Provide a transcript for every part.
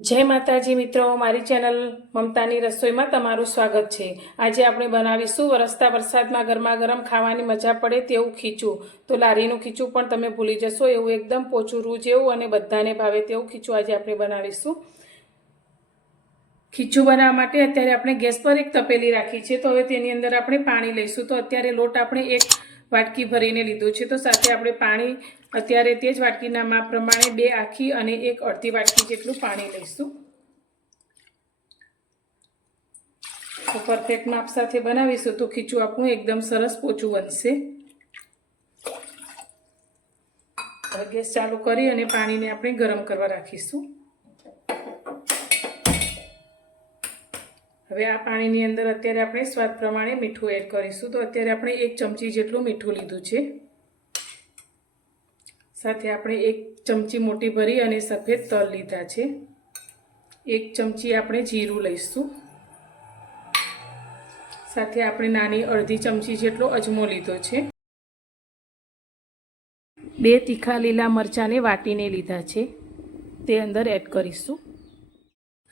જય માતાજી મિત્રો, મારી ચેનલ મમતાની રસોઈમાં તમારું સ્વાગત છે. આજે આપણે બનાવીશું વરસતા વરસાદમાં ગરમા ગરમ ખાવાની મજા પડે તેવું ખીચું. તો લારીનું ખીચું પણ તમે ભૂલી જશો, એવું એકદમ પોચું રૂ જેવું અને બધાને ભાવે તેવું ખીચું આજે આપણે બનાવીશું. ખીચું બનાવવા માટે અત્યારે આપણે ગેસ પર એક તપેલી રાખી છે, તો હવે તેની અંદર આપણે પાણી લઈશું. તો અત્યારે લોટ આપણે એક વાટકી ભરીને લીધું છે, તો સાથે આપણે પાણી અત્યારે તે જ વાટકીના માપ પ્રમાણે બે આખી અને એક અડધી વાટકી જેટલું પાણી લઈશું. તો પરફેક્ટ માપ સાથે બનાવીશું તો ખીચું આપણું એકદમ સરસ પોચું બનશે. ગેસ ચાલુ કરી અને પાણીને આપણે ગરમ કરવા રાખીશું. હવે આ પાણીની અંદર અત્યારે આપણે સ્વાદ પ્રમાણે મીઠું એડ કરીશું. તો અત્યારે આપણે એક ચમચી જેટલું મીઠું લીધું છે. સાથે આપણે એક ચમચી મોટી ભરી અને સફેદ તલ લીધા છે. એક ચમચી આપણે જીરું લઈશું. સાથે આપણે નાની અડધી ચમચી જેટલો અજમો લીધો છે. બે તીખા લીલા મરચાંને વાટીને લીધા છે. તે અંદર એડ કરીશું.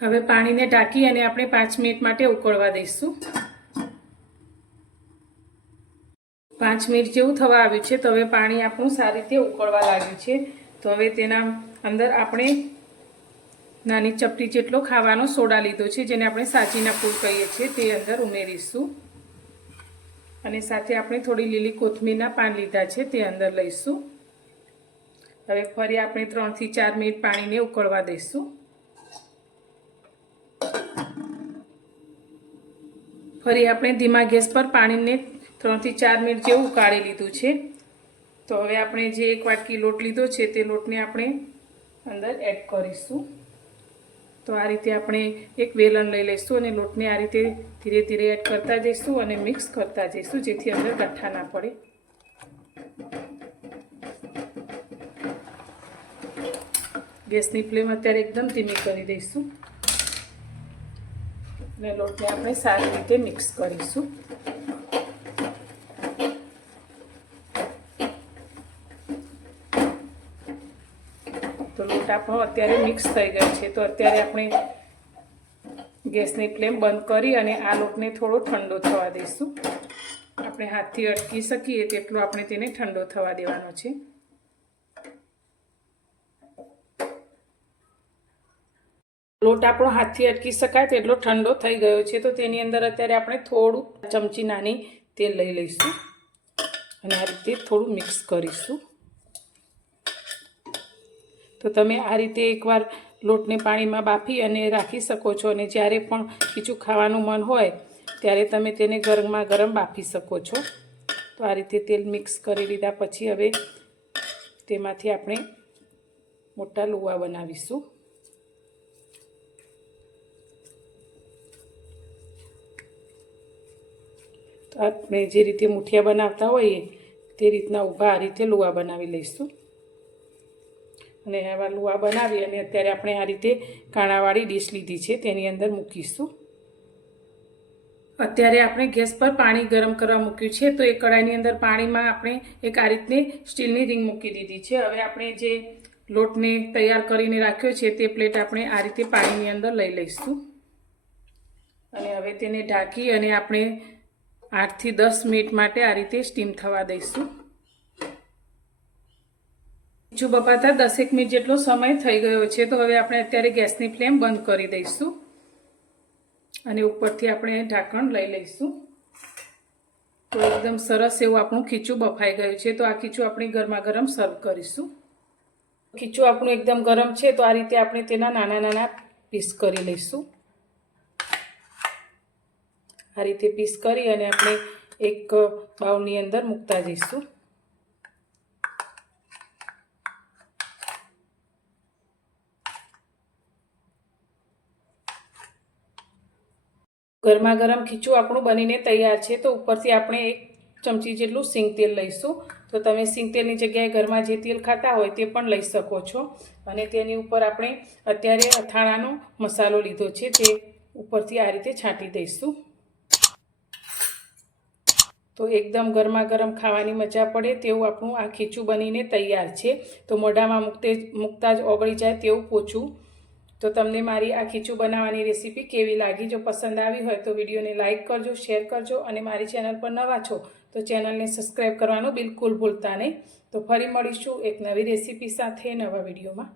હવે પાણીને ઢાંકી અને આપણે પાંચ મિનિટ માટે ઉકળવા દઈશું. પાંચ મિનિટ જેવું થવા આવ્યું છે, તો હવે પાણી આપણું સારી રીતે ઉકળવા લાગ્યું છે. તો હવે તેના અંદર આપણે નાની ચપટી જેટલો ખાવાનો સોડા લીધો છે, જેને આપણે સાચીના ફૂલ કહીએ છીએ, તે અંદર ઉમેરીશું. અને સાથે આપણે થોડી લીલી કોથમીરના પાન લીધા છે, તે અંદર લઈશું. હવે ફરી આપણે ત્રણથી ચાર મિનિટ પાણીને ઉકળવા દઈશું. ફરી આપણે ધીમા ગેસ પર પાણીને ત્રણથી ચાર મિનિટ જેવું કાઢી લીધું છે. તો હવે આપણે જે એક વાટકી લોટ લીધો છે તે લોટને આપણે અંદર એડ કરીશું. તો આ રીતે આપણે એક વેલણ લઈ લઈશું અને લોટને આ રીતે ધીરે ધીરે એડ કરતા જઈશું અને મિક્સ કરતા જઈશું જેથી અંદર ગઠ્ઠા ના પડે. ગેસની ફ્લેમ અત્યારે એકદમ ધીમી કરી દઈશું. અને લોટને આપણે સારી રીતે મિક્સ કરીશું. તો લોટ આપણો અત્યારે મિક્સ થઈ ગયો છે. તો અત્યારે આપણે ગેસની ફ્લેમ બંધ કરી અને આ લોટને થોડો ઠંડો થવા દઈશું. આપણે હાથથી અટકી શકીએ તેટલો આપણે તેને ઠંડો થવા દેવાનો છે. લોટ આપણો હાથથી અટકી શકાય તેટલો ઠંડો થઈ ગયો છે. તો તેની અંદર અત્યારે આપણે થોડું ચમચી નાની તેલ લઈ લઈશું. અને આ રીતે થોડું મિક્સ કરીશું. તો તમે આ રીતે એકવાર લોટને પાણીમાં બાફી અને રાખી શકો છો. અને જ્યારે પણ ખીચું ખાવાનું મન હોય, ત્યારે તમે તેને ગરમમાં ગરમ બાફી શકો છો. તો આ રીતે તેલ મિક્સ કરી લીધા પછી હવે તેમાંથી આપણે મોટા લુવા બનાવીશું. તો આપણે જે રીતે મુઠિયા બનાવતા હોઈએ, તે રીતના ઊભા આ રીતે લુવા બનાવી લઈશું. અને આવા લુવા બનાવી અને અત્યારે આપણે આ રીતે કાણાવાળી ડીશ લીધી છે, તેની અંદર મૂકીશું. અત્યારે આપણે ગેસ પર પાણી ગરમ કરવા મૂક્યું છે, તો એ કડાઈની અંદર પાણીમાં આપણે એક આ રીતની સ્ટીલની રિંગ મૂકી દીધી છે. હવે આપણે જે લોટને તૈયાર કરીને રાખ્યો છે, તે પ્લેટ આપણે આ રીતે પાણીની અંદર લઈ લઈશું. અને હવે તેને ઢાંકી અને આપણે આઠથી દસ મિનિટ માટે આ રીતે સ્ટીમ થવા દઈશું. જો બપાતા દસેક મિનિટ જેટલો સમય થઈ ગયો છે, તો હવે આપણે અત્યારે ગેસની ફ્લેમ બંધ કરી દઈશું. અને ઉપરથી આપણે ઢાંકણ લઈ લઈશું. તો એકદમ સરસ એવું આપણું ખીચું બફાઈ ગયું છે, તો આ ખીચું આપણે ગરમા ગરમ સર્વ કરીશું. ખીચું આપણું એકદમ ગરમ છે, તો આ રીતે આપણે તેના નાના નાના પીસ કરી લઈશું. આ રીતે પીસ કરી અને આપણે એક બાઉલની અંદર મૂકતા જઈશું. ગરમા ગરમ ખીચું આપણું બનીને તૈયાર છે, તો ઉપરથી આપણે એક ચમચી જેટલું સિંગ તેલ લઈશું. તો તમે સિંગ તેલની જગ્યાએ ઘરમાં જે તેલ ખાતા હોય તે પણ લઈ શકો છો. અને તેની ઉપર આપણે અત્યારે અથાણાનો મસાલો લીધો છે, તે ઉપરથી આ રીતે છાંટી દઈશું. તો એકદમ ગરમા ગરમ ખાવાની મજા પડે તેવું આપણું આ ખીચું બનીને તૈયાર છે. તો મોઢામાં મૂકતે મૂકતા જ ઓગળી જાય તેવું પોચું તો તમને મારી આ ખીચું બનાવવાની રેસીપી કેવી લાગી? જો પસંદ આવી હોય તો વિડીયોને લાઇક કરજો, શેર કરજો અને મારી ચેનલ પર નવા છો તો ચેનલને સબસ્ક્રાઈબ કરવાનું બિલકુલ ભૂલતા નહીં. તો ફરી મળીશું એક નવી રેસીપી સાથે નવા વિડીયોમાં.